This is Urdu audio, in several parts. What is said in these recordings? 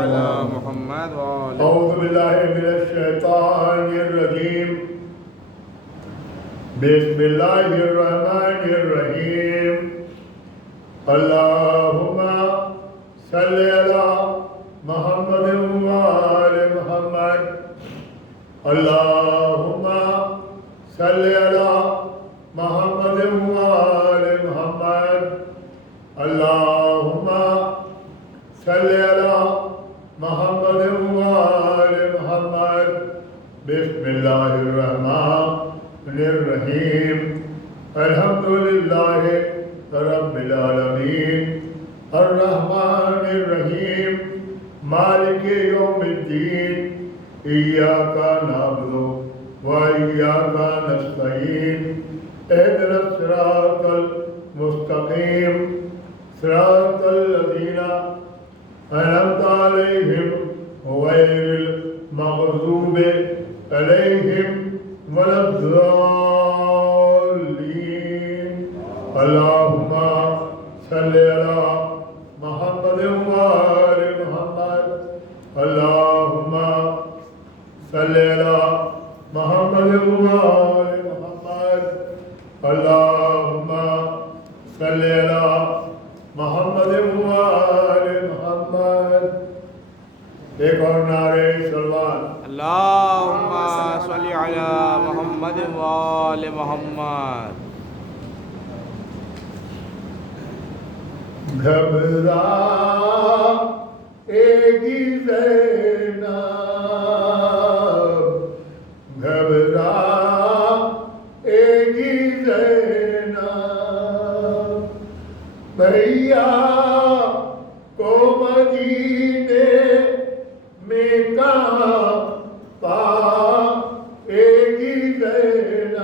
على محمد وآل أعوذ بالله من الشيطان الرجيم بسم الله الرحمن الرحيم اللهم صل على محمد وآل محمد اللهم صل على محمد وآل محمد اللهم صل على محمد وآل محمد بسم الله الرحمن الرحيم الحمد لله رب العالمين الرحمن الرحيم مالك يوم الدين إياك نعبد وإياك نستعين اهدنا الصراط المستقيم صراط الذين أنعمت عليهم غير المغضوب عليهم ولا الضالين اللهم صل على محمد وآل محمد اللهم صل على محمد وآل محمد اللهم صل على محمد وآل محمد ایک اور نعرے سلوات اللهم صل على محمد وآل محمد گھبرائے زینب گھبرائے زینب بھیا کو مدینے میں کہاں پائے گی زینب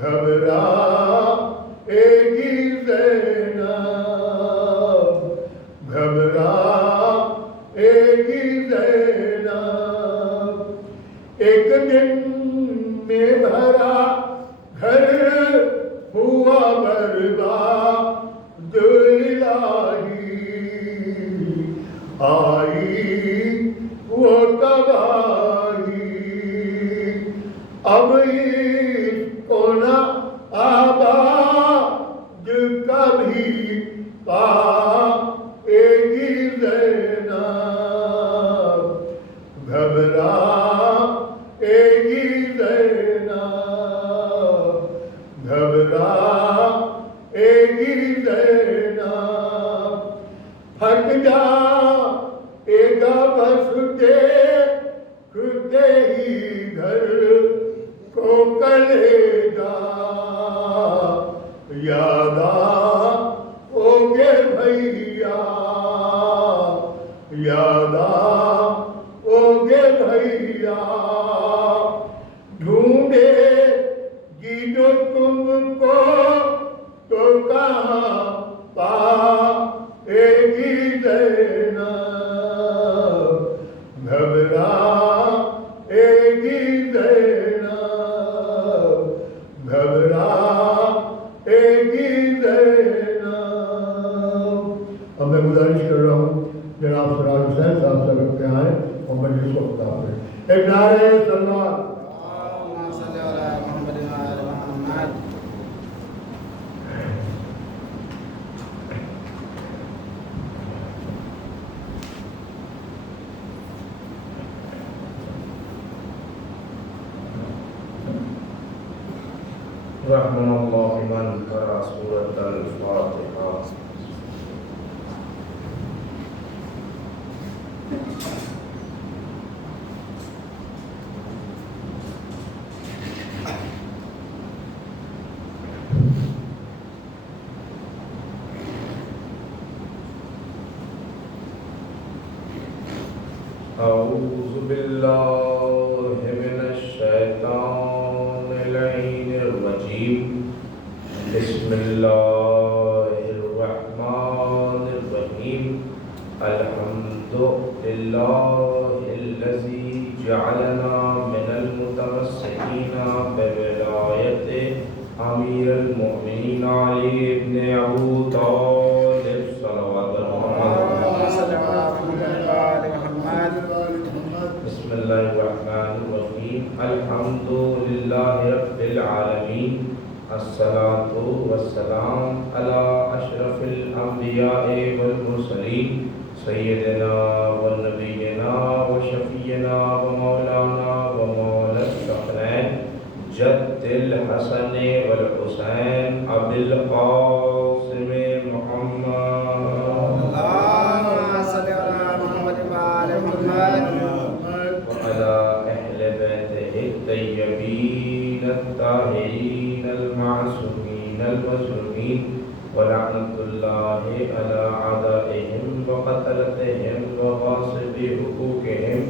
گھبرائے گی زینب گھبرائے گی زینب ایک دن میں بھرا گھر ہوا برباد الہی آئی وہ تباہی اب اس کو نہ آباد کبھی پائے گی زینب گھبرائے گی زینب گھبرائے گی زینب پھٹ جائے گا بس دیکھتے ہی گھر کو کلیجا یاد آؤگے بھیا یاد آؤگے بھیا ڈھونڈے گی جو تم کو تو کہاں پائے گی زینب گھبرائے گی زینب گھبرائے گی زینب اب میں گزارش کر رہا ہوں جناب سراج حسین صاحب سے رکھ کے آئیں اور مجلس کو خطاب کریں ایک نعرہ سلوات اللهم صل على محمد وآل محمد رحم اللہ من قرأ سورة الفاتحة اعوذ باللہ من الشیطان اللعین الرجیم بسم اللہ الرحمن الرحیم الحمد للہ الذی جعلنا من المتمسکین بولایت امیر المؤمنین علی ابن ابو طالب صلوات اللہ الحمدللہ رب العالمین الصلاۃ والسلام علی اشرف الانبیاء والمرسلین سیدنا و نبینا و شفیعنا و مولانا و مولا الثقلین جد الحسن والحسین ابی القاسم محمد اللهم صل على محمد وعلى محمد وعلى اہل بیتہ الطیبین الطاہرین المعصومین المظلومین ولعنۃ اللہ علی اعدائہم وقتلتہم وغاصبی حقوقہم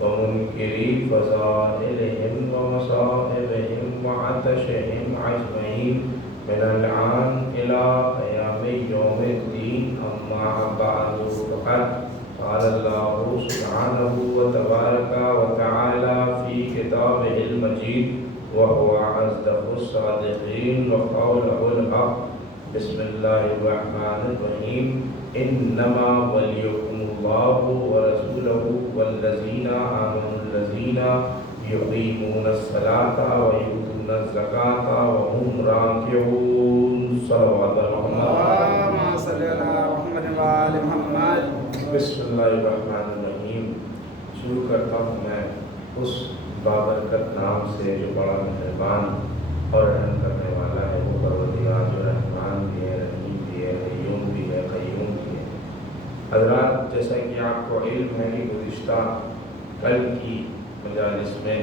ومنکری فضائلہم ومصائبہم وعطشہم اجمعین من الآن إلى قیام یوم الدین اما بعد فقد قال اللہ سبحانہ وتبارک وتعالی فی کتابہ المجید وهو أصدق الصادقین وقوله الحق بسم اللہ الرحمن الرحیم انما ولیکم اللہ ورسولہ والذین آمنوا الذین یقیمون الصلاة ویؤتون الزکاة وهم راکعون صلوات محمد اللهم صل على محمد وعلى محمد بسم اللہ الرحمن الرحیم۔ شروع کرتا ہوں میں اس بابرکت نام سے جو بڑا مہربان اور رحم کرنے والا ہے، وہ پروردگار جو رحمان بھی ہے، رحیم بھی ہے، قیوم بھی ہے، قیوم بھی ہے۔ حضرات، جیسا کہ آپ کو علم ہے کہ گزشتہ کل کی مجالس میں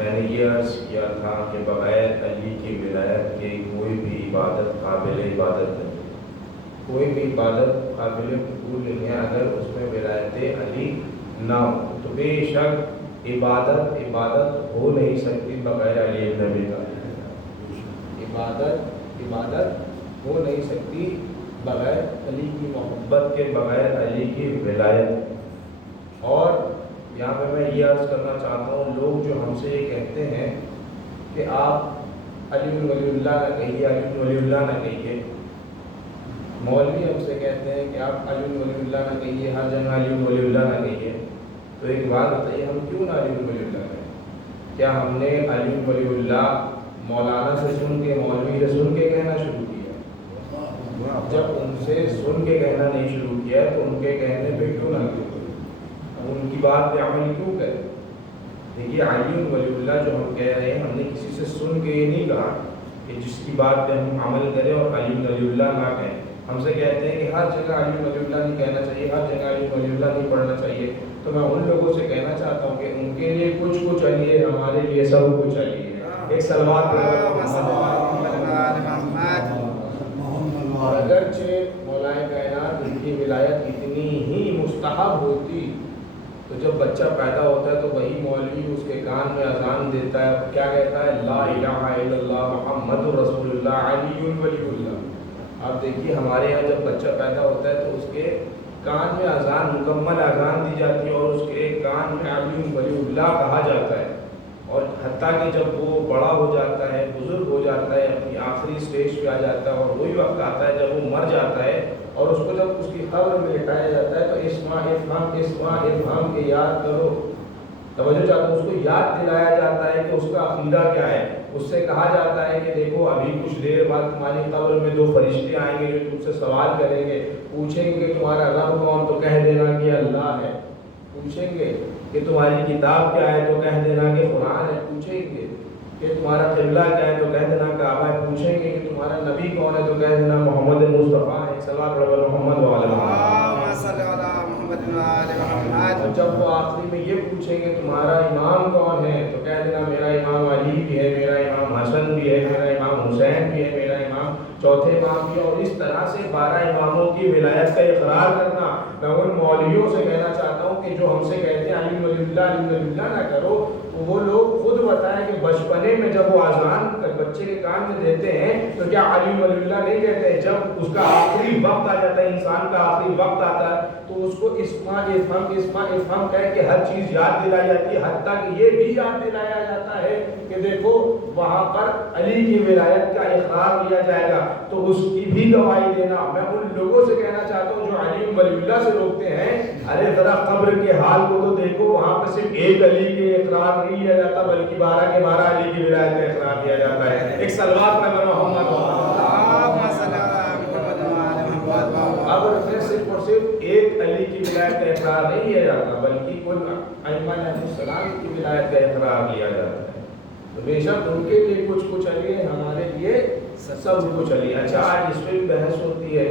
نے یہ عرض کیا تھا کہ بغیر علی کی ولایت کے کوئی بھی عبادت قابل عبادت نہیں، کوئی بھی عبادت قابل قبول نہیں ہے اگر اس میں ولایت علی نہ ہو۔ تو بے شک عبادت ہو نہیں سکتی بغیر علی ابن ابی طالب۔ عبادت ہو نہیں سکتی بغیر علی کی محبت کے، بغیر علی کی ولایت۔ اور یہاں پہ میں یہ عرض کرنا چاہتا ہوں، لوگ جو ہم سے یہ کہتے ہیں کہ آپ علی ولی اللہ نہ کہیے، علی ولی اللہ نہ کہیے، مولوی ہم سے کہتے ہیں کہ آپ علی ولی اللہ نہ کہیے، ہر جگہ علی ولی اللہ نہ کہیے، تو ایک بات بتائیے، ہم کیوں نہ علی ولی اللہ کہیں؟ کیا ہم نے علی ولی اللہ مولانا سے سن کے، مولوی سے سن کے کہنا شروع کیا؟ جب ان سے سن کے کہنا نہیں شروع کیا تو ان کے کہنے پہ کیوں نہ کہتے؟ ان کی بات پہ عمل کیوں کریں؟ دیکھیے، علی ولی اللہ جو ہم کہہ رہے ہیں، ہم نے کسی سے سن کے یہ نہیں کہا کہ جس کی بات پہ ہم عمل کریں اور علی ولی اللہ نہ کہیں۔ ہم سے کہتے ہیں کہ ہر جگہ علی ولی اللہ نہیں کہنا چاہیے، ہر جگہ علی ولی اللہ نہیں پڑھنا چاہیے۔ تو میں ان لوگوں سے کہنا چاہتا ہوں کہ ان کے لیے کچھ علی ہے، ہمارے لیے سب کچھ علی ہے۔ ایک صلوات اور اگرچہ مولا کائنات ان کی ولایت اتنی ہی مستحب ہوتی تو جب بچہ پیدا ہوتا ہے تو وہی مولوی اس کے کان میں اذان دیتا ہے، کیا کہتا ہے؟ لا الہ الا اللہ محمد رسول اللہ علی ولی اللہ۔ آپ دیکھیے، ہمارے یہاں جب بچہ پیدا ہوتا ہے تو اس کے کان میں اذان، مکمل اذان دی جاتی ہے اور اس کے کان میں علی ولی اللہ کہا جاتا ہے۔ اور حتیٰ کہ جب وہ بڑا ہو جاتا ہے، بزرگ ہو جاتا ہے، اپنی آخری سٹیج پہ آ جاتا ہے، اور وہی وقت آتا ہے جب وہ مر جاتا ہے اور اس کو جب اس کی قبر میں لٹایا جاتا ہے تو اسما افہام کے یاد کرو، توجہ چاہتا ہوں، اس کو یاد دلایا جاتا ہے کہ اس کا عقیدہ کیا ہے۔ اس سے کہا جاتا ہے کہ دیکھو، ابھی کچھ دیر بعد تمہاری قبر میں دو فرشتے آئیں گے جو تم سے سوال کریں گے، پوچھیں گے کہ تمہارا رب کون، تو کہہ دینا کہ اللہ ہے۔ پوچھیں گے کہ تمہاری کتاب کیا ہے، تو کہہ دینا کہ قرآن ہے۔ پوچھیں گے کہ تمہارا قبلہ کیا ہے، تو کہہ دینا کعبہ ہے۔ پوچھیں گے کہ تمہارا نبی کون ہے، تو کہہ دینا محمد مصطفیٰ ہے۔ صلوات محمد وعلی محمد۔ اللهم صل على محمد وعلى محمد۔ اور جب وہ آخری میں یہ پوچھیں گے تمہارا امام کون ہے، تو کہہ دینا میرا امام علی بھی ہے، میرا امام حسن بھی ہے، میرا امام حسین بھی ہے، میرا امام چوتھے امام بھی ہے۔ اور اس طرح سے 12 اماموں کی ولایت کا اقرار کرنا۔ میں ان مولویوں سے کہنا چاہتا ہوں کہ جو ہم سے کہتے ہیں علی ولی اللہ نہ کرو، تو وہ لوگ خود بتائیں کہ بچپنے میں جب وہ اذان بچے کے کان میں دیتے ہیں تو کیا علی ولی اللہ نہیں کہتے ہیں؟ جب اس کا آخری وقت آ جاتا ہے، انسان کا آخری وقت آتا ہے، تو اس کو اسما افہام کہہ کے ہر چیز یاد دلائی جاتی ہے، حتیٰ کہ یہ بھی یاد دلایا جاتا ہے کہ دیکھو وہاں پر علی کی ولایت کا اقرار کیا جائے گا تو اس کی بھی گواہی دینا۔ میں ان لوگوں سے کہنا چاہتا ہوں جو علی ولی اللہ سے روکتے ہیں. ارے ذرا قبر کے حال کو تو دیکھو, وہاں پہ صرف ایک علی کے اقرار نہیں کیا جاتا بلکہ 12 کے 12 علی کی ولایت کا اقرار کیا جاتا ہے. ایک صلوات پر محمد قبر میں صرف اور صرف ایک علی کی ولایت کا اقرار نہیں کیا جاتا بلکہ کل ائمہ علیہ السلام کی ولایت کا اقرار کیا جاتا ہے. تو بے شک ان کے لیے کچھ علی ہے, ہمارے لیے سب کچھ علی. اچھا, آج اس پہ بحث ہوتی ہے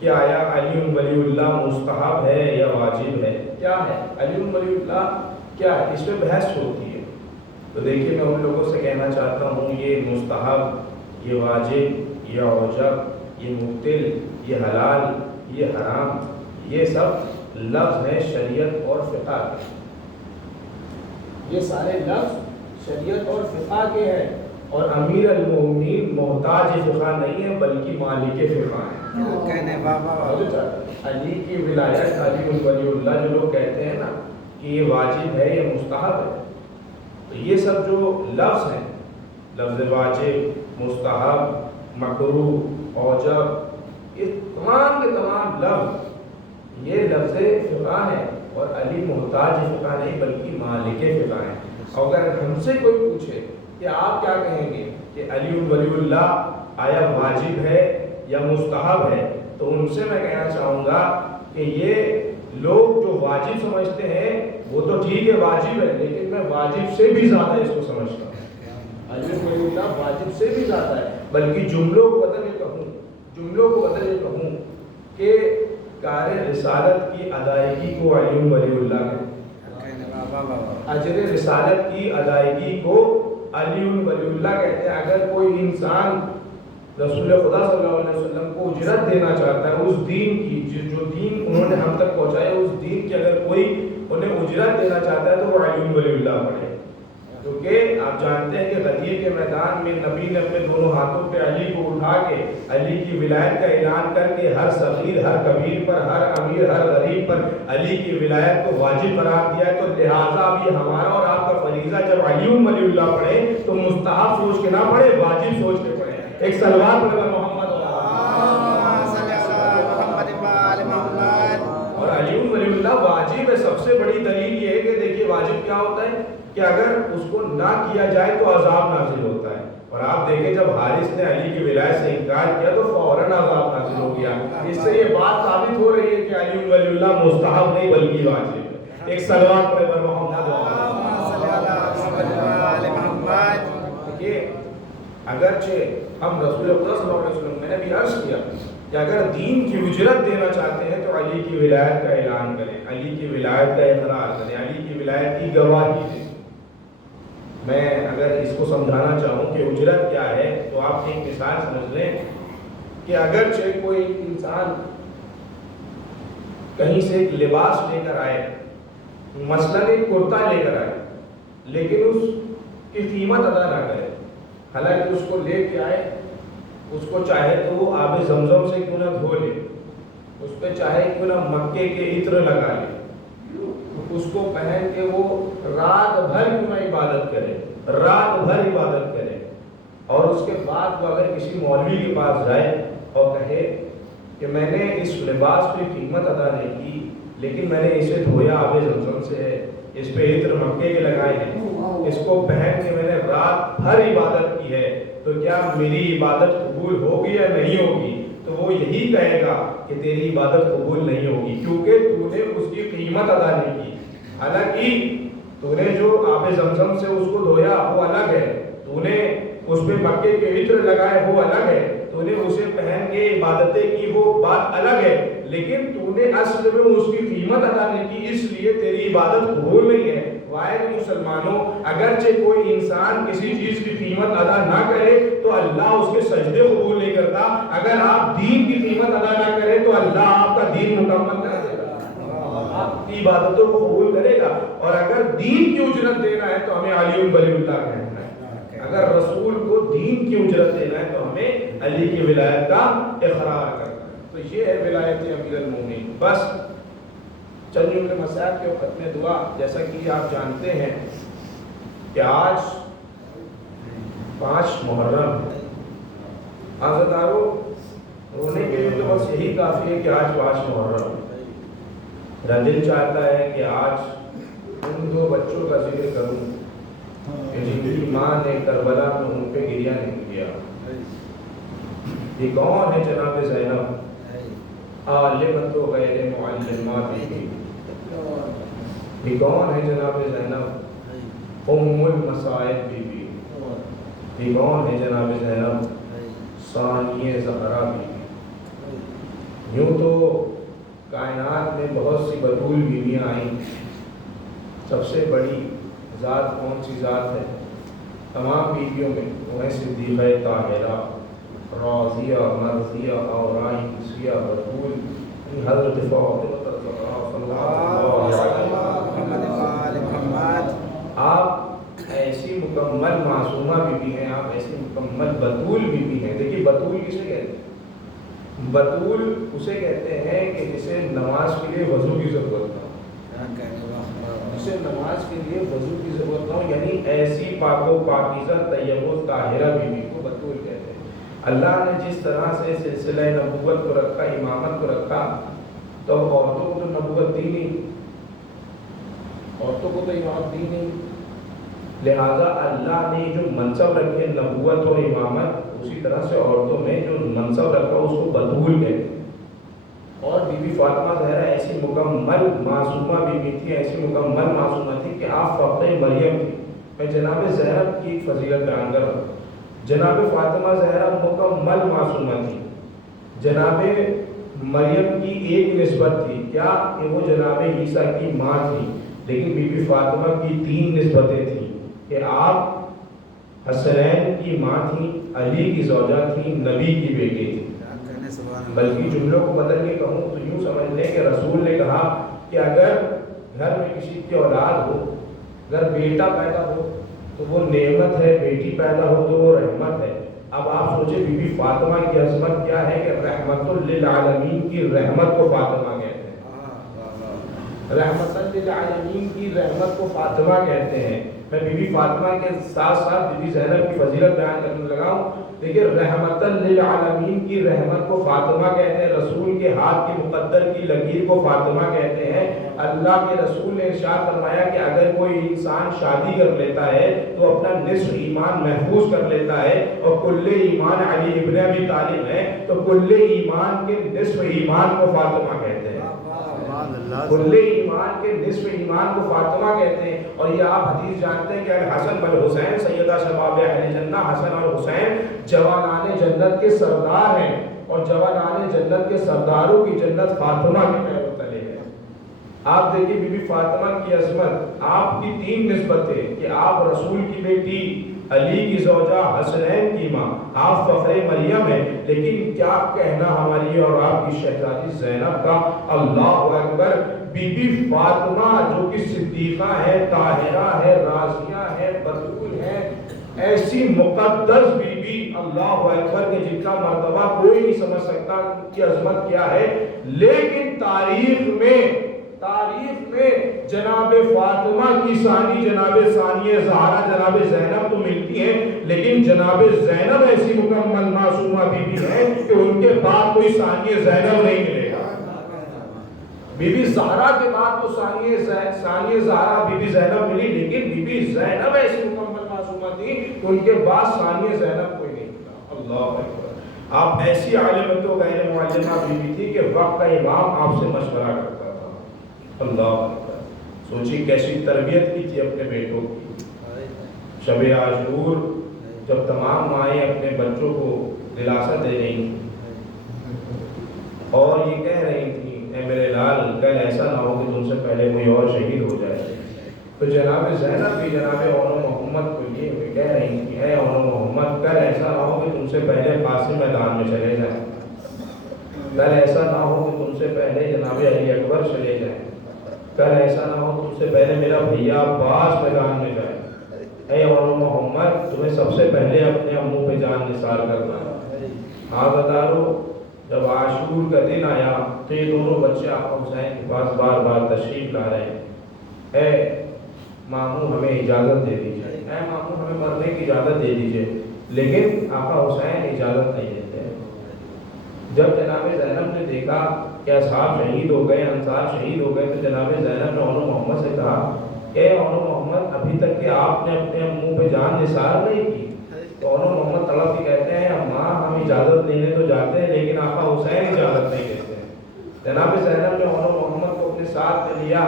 کہ آیا علی ولی اللہ مستحب ہے یا واجب ہے, کیا ہے علی ولی اللہ کیا ہے, اس پہ بحث ہوتی ہے. تو دیکھیے میں ان لوگوں سے کہنا چاہتا ہوں یہ مستحب, یہ واجب, یہ اوجب, یہ مبطل, یہ حلال, یہ حرام, یہ سب لفظ ہیں شریعت اور فقہ کے. یہ سارے لفظ شریعت اور فقہ کے ہیں, اور امیر المومنین محتاج فقہ نہیں ہے بلکہ مالک فقہ ہے. کہنے بابا علی کی ولایت, علی ولی اللہ جو لوگ کہتے ہیں نا کہ یہ واجب ہے یا مستحب ہے, تو یہ سب جو لفظ ہیں, لفظ واجب, مستحب, مکروہ, اوجب, یہ تمام کے تمام لفظ یہ لفظ فقہ ہیں, اور علی محتاج فقہ نہیں بلکہ مالک فقہ ہیں. اگر ہم سے کوئی پوچھے کہ آپ کیا کہیں گے کہ علی ولی اللہ آیا واجب ہے یا مستحب ہے, تو ان سے میں کہنا چاہوں گا کہ یہ لوگ جو واجب سمجھتے ہیں وہ تو ٹھیک ہے واجب ہے, لیکن میں واجب سے بھی زیادہ اس کو سمجھتا ہوں. علی ولی اللہ واجب سے بھی زیادہ ہے, بلکہ جملوں کو بدل یہ کہوں کہ کار رسالت کی ادائیگی کو علی ولی اللہ ہے, اجر رسالت کی ادائیگی کو علی ولی اللہ کہتے ہیں. اگر کوئی انسان رسول خدا صلی اللہ علیہ وسلم کو اجرت دینا چاہتا ہے اس دین کی, جو دین انہوں نے ہم تک پہنچایا, اس دین کی اگر کوئی انہیں اجرت دینا چاہتا ہے تو وہ علی ولی اللہ پڑھے. کیونکہ آپ جانتے ہیں کہ غدیر کے میدان میں نبی نے اپنے دونوں ہاتھوں پہ علی کو اٹھا کے علی کی ولایت کا اعلان کر کے ہر صغیر, ہر کبیر پر, ہر امیر, ہر غریب پر علی کی ولایت کو واجب قرار دیا ہے. تو لہٰذا اب یہ ہمارا اور آپ کا فریضہ جب علی ولی اللہ پڑھے تو مستحب سوچ کے نہ پڑھے, واجب سوچ کے پڑھے. ایک صلوات پر محمد. اور علی ولی اللہ واجب ہے. سب سے بڑی دلیل یہ ہے کہ دیکھیے واجب کیا ہوتا ہے کہ اگر اس کو نہ کیا جائے تو عذاب نازل ہوتا ہے. اور آپ دیکھیں جب حارث نے علی کی ولایت سے انکار کیا تو فوراً عذاب نازل ہو گیا. اس سے یہ بات ثابت ہو رہی ہے کہ علی ولی اللہ مستحب نہیں بلکہ واجب ہے. ایک صلوات پر محمد. دیکھیے اگرچہ ہم رسول اللہ صلی اللہ علیہ وسلم, میں نے بھی عرض کیا کہ اگر دین کی اجرت دینا چاہتے ہیں تو علی کی ولایت کا اعلان کریں, علی کی ولایت کا اقرار کریں, علی کی ولایت کی گواہی دیں. میں اگر اس کو سمجھانا چاہوں کہ اجرت کیا ہے تو آپ ایک مثال سمجھ لیں کہ اگرچہ کوئی انسان کہیں سے ایک لباس لے کر آئے, مثلاً ایک کرتا لے کر آئے, لیکن اس کی قیمت ادا نہ کرے, حالانکہ اس کو لے کے آئے, اس کو چاہے تو وہ آب زمزم سے کیوں نہ دھو لے, اس پہ چاہے کیوں نہ مکے کے عطر لگا لے, اس کو پہن کے وہ رات بھر کیوں نہ عبادت کرے, رات بھر عبادت کرے, اور اس کے بعد وہ اگر کسی مولوی کے پاس جائے اور کہے کہ میں نے اس لباس پہ قیمت ادا نہیں کی, لیکن میں نے اسے دھویا آب زمزم سے ہے, اس پہ عطر مکے کے لگائے ہیں, اس کو پہن کے میں نے رات بھر عبادت کی ہے, تو کیا میری عبادت قبول ہوگی یا نہیں ہوگی؟ تو وہ یہی کہے گا کہ تیری عبادت قبول نہیں ہوگی, کیونکہ تو نے اس کی قیمت ادا نہیں کی. حالانکہ تو نے جو آب زمزم سے اس کو دھویا وہ الگ ہے, تو نے اس پہ مکے کے عطر لگائے وہ الگ ہے, تو نے اسے پہن کے عبادتیں کی وہ بات الگ ہے, لیکن تو نے اصل میں اس کی قیمت ادا نہیں کی, اس لیے تیری عبادت قبول نہیں ہے. وائد مسلمانوں, اگرچہ کوئی انسان کسی چیز کی قیمت ادا نہ کرے تو اللہ اس کے سجدے قبول نہیں کرتا. اگر آپ دین کی قیمت ادا نہ کریں تو اللہ آپ کا دین مکمل کر دے گا, آپ کی عبادتوں کو قبول کرے گا. اور اگر دین کی اجرت دینا ہے تو ہمیں علی ولی اللہ کہنا ہے, اگر رسول کو دین کی اجرت دینا ہے تو ہمیں علی کی ولایت کا اقرار کرنا ہے. تو یہ ہے ولایت امیر المومنین. بس چند جملے مسائل کے ختم دعا. جیسا کہ آپ جانتے ہیں کہ آج 5 محرم ہے. عزاداروں, رونے کے لیے تو بس یہی کافی ہے کہ آج 5 محرم ہے. میرا دل چاہتا ہے کہ آج ان دو بچوں کا ذکر کروں کہ جن کی ماں نے کربلا میں ان پہ گریہ نہیں کیا. یہ کون ہے جناب زینب عالمۃ و غیر معلمہ بی بی. یہ کون ہے جناب زینب ام المصائب بی بی. یہ کون ہے جناب زینب ثانیہ زہرا بی بی. یوں تو کائنات میں بہت سی بطول بیویاں آئیں. سب سے بڑی ذات کون سی ذات ہے تمام بیویوں میں؟ وہ ہے صدیقہ طاہرہ راضیہ مرضیہ اورائیں قدسیہ بطول حضرت فاطمہ الزہرا صلی اللہ علیہ وسلم. آپ ایسی مکمل معصومہ بیوی ہیں, آپ ایسی مکمل بطول بیوی ہیں. دیکھیے بطول کسے کہتے ہیں؟ بطول اسے کہتے ہیں کہ جسے نماز کے لیے وضو کی ضرورت نہ ہو, جسے نماز کے لیے وضو کی ضرورت نہ ہو, یعنی ایسی پاک و پاکیزہ طیب و طاہرہ بیوی کو بطول کہتے ہیں. اللہ نے جس طرح سے سلسلہ نبوت کو رکھا, امامت کو رکھا, تو عورتوں کو تو نبوت دی نہیں, عورتوں کو تو امامت دی نہیں. لہذا اللہ نے جو منصب رکھے نبوت اور امامت, اسی طرح سے عورتوں میں جو منصب رکھا اس کو بطول کہتے ہیں. اور بی بی فاطمہ زہرا ایسی مکمل معصومہ بیوی تھی, ایسی مکمل معصومہ تھی کہ آپ فخر مریم تھی. میں جناب زینب کی ایک فضیلت بیان کر رہا ہوں. جناب فاطمہ زہرا مکمل معصومہ تھی. جناب مریم کی ایک نسبت تھی, کیا کہ وہ جناب عیسیٰ کی ماں تھی. لیکن بی بی فاطمہ کی 3 نسبتیں تھیں کہ آپ حسنین کی ماں تھیں, علی کی زوجہ تھیں, نبی کی بیٹی تھی. بلکہ جملوں کو بدل کے کہوں تو یوں سمجھ لیں کہ رسول نے کہا کہ اگر گھر میں کسی کی اولاد ہو, اگر بیٹا پیدا ہو تو وہ نعمت ہے, بیٹی پیدا ہو تو وہ رحمت ہے. اب آپ سوچیں بی بی فاطمہ کی عظمت کیا ہے کہ رحمت للعالمین کی رحمت کو فاطمہ کہتے ہیں. رحمت للعالمین کی رحمت کو فاطمہ کہتے ہیں. میں بی بی فاطمہ کے ساتھ ساتھ بی بی زینب کی فضیلت بیان کرنے لگا ہوں. دیکھیں رحمت للعالمین کی رحمت کو فاطمہ کہتے ہیں. رسول کے ہاتھ کی مقدر کی لکیر کو فاطمہ کہتے ہیں. اللہ کے رسول نے ارشاد فرمایا کہ اگر کوئی انسان شادی کر لیتا ہے تو اپنا نصف ایمان محفوظ کر لیتا ہے, اور کل ایمان علی ابن ابی طالب ہے, تو کل ایمان کے نصف ایمان کو فاطمہ کہتے ہیں. کل ایمان کے نصف ایمان کو فاطمہ کہتے ہیں. اور یہ آپ حدیث جانتے ہیں کہ الحسن والحسین سیدہ شباب اہل جنہ, حسن اور حسین جوانان جنت کے سردار ہیں, اور جوانان جنت کے سرداروں کی جنت فاطمہ کے پیروں تلے ہے. آپ دیکھیں بی بی فاطمہ کی عظمت. آپ کی 3 نسبتیں کہ آپ رسول کی بیٹی, علی کی زوجہ, حسنین کی ماں, آپ فخر مریم ہیں. لیکن کیا کہنا ہماری اور آپ کی شہزادی زینب کا. اللہ اکبر. بی بی فاطمہ جو کہ صدیقہ ہے, طاہرہ ہے, راضیہ ہے, بطول ہے, ایسی مقدس بی بی, اللہ اکبر, کہ جن کا مرتبہ کوئی نہیں سمجھ سکتا ان کی عظمت کیا ہے. لیکن تاریخ میں جناب فاطمہ کی ثانی جناب ثانیہ زہرا جناب زینب تو ملتی ہیں, لیکن جناب زینب ایسی مکمل معصومہ بی بی ہے کہ ان کے بعد کوئی ثانیہ زینب نہیں ملے گا. بی بی زہرا کے بعد تو ثانیہ زہرا بی بی زینب ملی, لیکن بی بی زینب ایسی مکمل معصومہ تھی کہ ان کے بعد ثانیہ زینب کوئی نہیں ملا. اللہ اکبر. آپ ایسی عالمت و غیر معلمہ بی بی تھی کہ وقت کا امام آپ سے مشورہ کرتا تھا. اللہ اکبر. سوچی کیسی تربیت کی تھی اپنے بیٹوں کی. شب عاشور جب تمام مائیں اپنے بچوں کو دلاسا دے رہی تھیں اور یہ کہہ رہی تھیں اے میرے لال کل ایسا نہ ہو کہ تم سے پہلے کوئی اور شہید ہو جائے, تو جناب زینب بھی جناب اون محمد کو یہ کہہ رہی تھی اے اون محمد کل ایسا نہ ہو کہ تم سے پہلے قاسم میدان میں چلے جائیں, کل ایسا نہ ہو کہ تم سے پہلے جناب علی اکبر چلے جائیں, کل ایسا نہ ہو تم سے پہلے میرا بھیا عباس میدان میں جائے. اے اون محمد تمہیں سب سے پہلے اپنے امو پہ جان نثار کرنا ہے. آپ بتا دو جب عاشور کا دن آیا تو یہ دونوں بچے آقا حسین کے پاس بار بار تشریف لا رہے ہیں. اے ماموں ہمیں اجازت دے دیجیے, اے ماموں ہمیں مرنے کی اجازت دے دیجیے. لیکن آقا حسین اجازت نہیں دیتے. جب جناب زینب نے دیکھا کہ اصحاب شہید ہو گئے، انصار شہید ہو گئے، تو جناب زینب نے اون محمد سے کہا کہ اون محمد ابھی تک کہ آپ نے اپنے منہ پہ جان نثار نہیں کی؟ تو اون محمد تڑپ کے کہتے ہیں اماں ہم اجازت لینے تو جاتے ہیں لیکن آقا حسین اجازت نہیں دیتے ہیں۔ جناب زینب نے اون محمد کو اپنے ساتھ میں لیا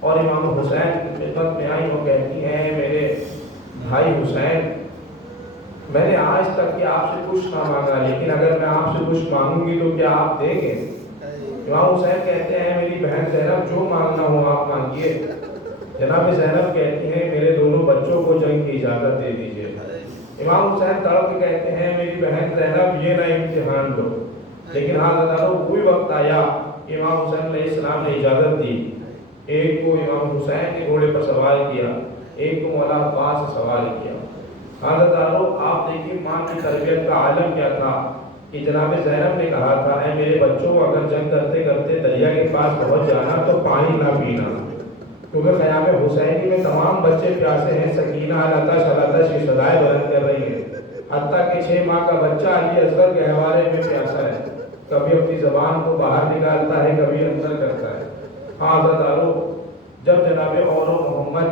اور امام حسین کی خدمت میں آئی، وہ کہتی ہیں میرے بھائی حسین، میں نے آج تک کہ آپ سے کچھ نہ مانگا، لیکن اگر میں آپ سے کچھ مانگوں گی تو کیا آپ دیں گے؟ امام حسین کہتے ہیں میری بہن زینب جو مانگنا ہو آپ مانگیے۔ جناب زینب کہتی ہیں میرے دونوں بچوں کو جنگ کی اجازت دے دیجیے۔ امام حسین تڑپ کے کہتے ہیں میری بہن زینب یہ نہ امتحان دو، لیکن ہاں ہزاروں کوئی وقت آیا امام حسین علیہ السلام نے اجازت دی۔ ایک کو امام حسین کے گھوڑے پر سوار کیا، ایک کو مولا عباس سے سوار کیا۔ حضرتارو آپ دیکھیے ماں کی تربیت کا عالم کیا تھا کہ جناب زینب نے کہا تھا اے میرے بچوں اگر جنگ کرتے کرتے دریا کے پاس پہنچ جانا تو پانی نہ پینا، کیونکہ خیام حسینی میں تمام بچے پیاسے ہیں، سکینہ العطش العطش کی صدائیں بلند کر رہی ہیں، حتیٰ کہ 6 ماہ کا بچہ علی اصغر گہوارے میں پیاسا ہے، کبھی اپنی زبان کو باہر نکالتا ہے کبھی اندر کرتا ہے۔ ہاں حضرتارو جب جناب اون محمد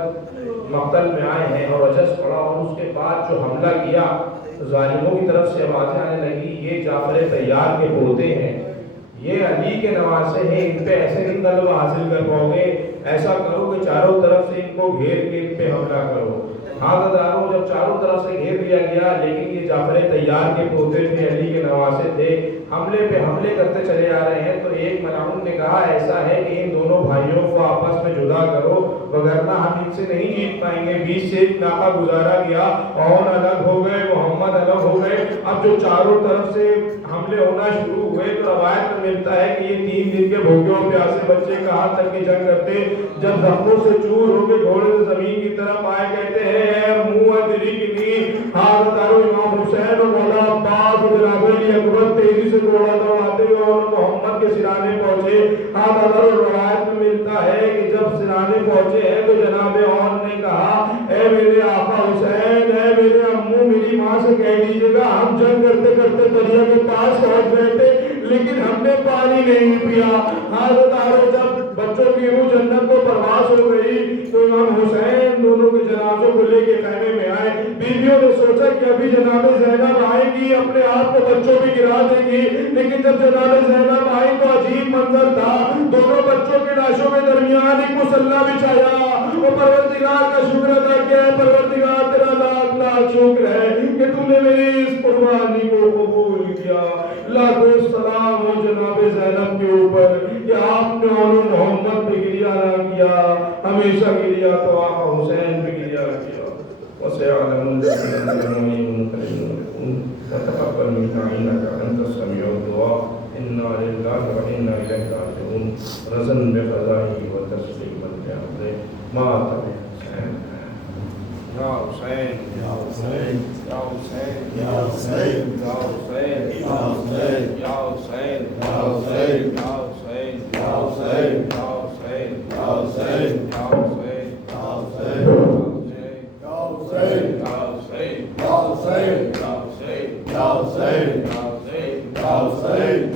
مقتل میں آئے ہیں اور رجس پڑا اور اس کے بعد جو حملہ کیا ظالموں کی طرف سے آوازیں آنے لگی یہ جعفر طیار کے پوتے ہیں، یہ علی کے نواسے ہیں، ان پہ ایسے نہیں غلبہ حاصل کر پاؤ گے، ایسا کرو کہ چاروں طرف سے ان کو گھیر کے ان پہ حملہ کرو۔ ہاں داداروں جب چاروں طرف سے گھیر دیا گیا لیکن یہ جعفر طیار کے پوتے تھے، علی کے نواسے تھے، حملے پہ حملے کرتے چلے آ رہے ہیں، تو ایک ملعون نے کہا ایسا ہے کہ ان دونوں بھائیوں کو آپس میں جدا کرو وگرنہ ہم ان سے نہیں جیت پائیں گے۔ 20 سے ایک ناقہ گزارا گیا، اون الگ ہو گئے، محمد الگ ہو گئے۔ اب جو چاروں طرف سے حملے ہونا شروع ہوئے تو روایت میں ملتا ہے کہ یہ 3 دن کے بھوکے اور پیاسے بچے کہاں تک کی جنگ کرتے، جب زخموں سے چور ہو کے گھوڑے سے زمین کی طرف آئے کہتے ہیں اے منہ دلی کی نیند۔ حضرت امام حسین اور مولا عباس جناب علی اکبر تیزی سے گھوڑا دوڑاتے ہوئے اور محمد کے سرانے پہنچے۔ حضرت روایت میں ملتا ہے کہ جب سرانے پہنچے ہیں تو جناب اون نے کہا اے میرے آقا حسین، اے میرے امو میری ماں سے کہہ دیجیے گا ہم جنگ کرتے کرتے دریا کے پاس پہنچ گئے تھے لیکن ہم نے پانی نہیں پیا۔ حضرت جب بچوں کی روح جنت کو پرواز ہو گئی تو امام حسین دونوں کے جنازوں کو لے کے خیمے میں آئے۔ بیویوں نے سوچا کہ ابھی جناب زینب آئے گی اپنے آپ کو بچوں بھی گرا دے گی، لیکن جب جناب زینب آئی تو عجیب منظر تھا، دونوں بچوں کے لاشوں کے درمیان ایک مصلی بچھایا۔ وہ پروردگار کا شکر ادا کیا ہے، پروردگار تیرا لاکھ لاکھ شکر ہے کہ تم نے میری اس قربانی کو قبول کیا۔ لاکھوں سلام ہو جناب زینب کے اوپر کہ آپ نے اون محمد پہ گریہ نہ کیا، ہمیشہ گریہ تو آقا حسین پہ گریہ کیا۔ وسيعلم الذين يؤمنون وتقبل منا إنك أنت السميع الدعاء إنا لله وإنا إليه راجعون رزن بقضائه وتسليما بأمره ما تبع حسين یا حسین یا حسین یا حسین یا حسین یا حسین یا حسین یا حسین یا حسین یا حسین یا حسین یا حسین یا حسین یا حسین یا حسین یا حسین یا حسین یا حسین یا حسین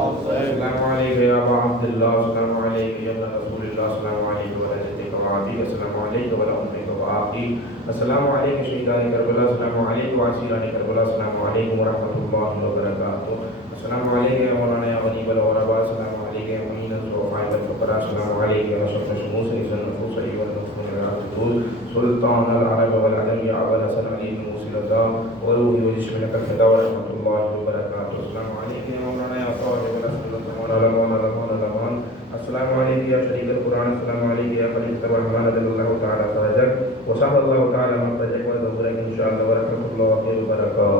السلام علیکم یا ابا عبداللہ، السلام علیکم یا ابن رسول اللہ، السلام علیکم وعلی جدک وعابی، السلام علیکم وعلی امک وعابی، السلام علیکم شہیدان کربلا، السلام علیکم وعسیران کربلا، السلام علیکم ورحمۃ اللہ وبرکاتہ، السلام علیکم یا مولانا یا غنیب الغرباء، السلام علیکم یا معین الضعفاء والفقراء، السلام علیکم یا اشرف الشموس نزل النفوس ایها المسلمون الراشدون سلطان العرب والعجم یا ابا الحسن علی بن موسی اللہ وروحی وجسم لک الفدا ورحمۃ اللہ وبرکاتہ، السلام علیکم یا مولانا یا صاحب السلام علیکم یا شریک القرآن، السلام علیکم یا خلیفۃ الرحمن رضی اللہ تعالی فرجک وصحب اللہ تعالی مخرجک ونظورک انشاءاللہ ورحمۃ اللہ وبرکاتہ۔